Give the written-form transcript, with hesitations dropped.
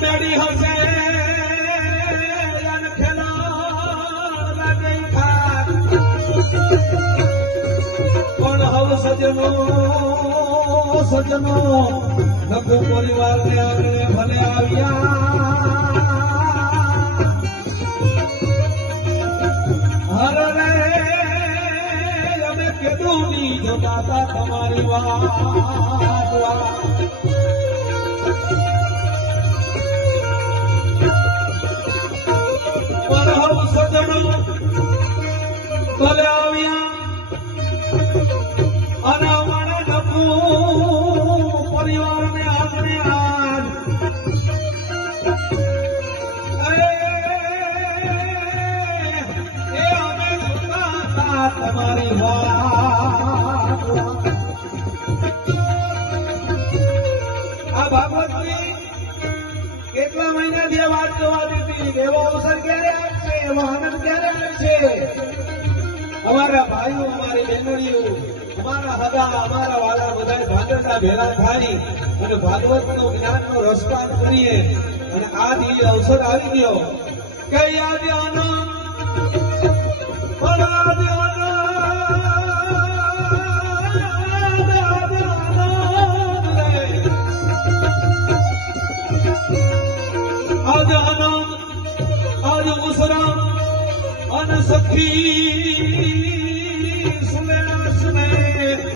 મેડી હશે પણ હવે સજનો નકુ પરિવાર ને આંગણે ભલે આવ્યા હર રે અમે કેટલું ની જોતા હતા તમારી વાત પણ હવે સજનો ભલે આવ્યા અને અમારા નકુ પરિવારને આપણે આજ એ અમે જોતા તમારી વાત આ ભાગવતની કેટલા મહિનાથી આ વાત જોવાતી હતી એવો અવસર ક્યારે આવશે એવો આનંદ ક્યારે આવશે અમારા ભાઈઓ અમારી બહેનોઓ અમારા હગા અમારા વાલા બધા ભાગવતના ભેળા થાય અને ભાગવતનો જ્ઞાનનો રસપાન કરીએ અને આ દી અવસર આવી ગયો કે યાદ આનંદ આજ આનંદ આજ મુસરા અને સખી સુને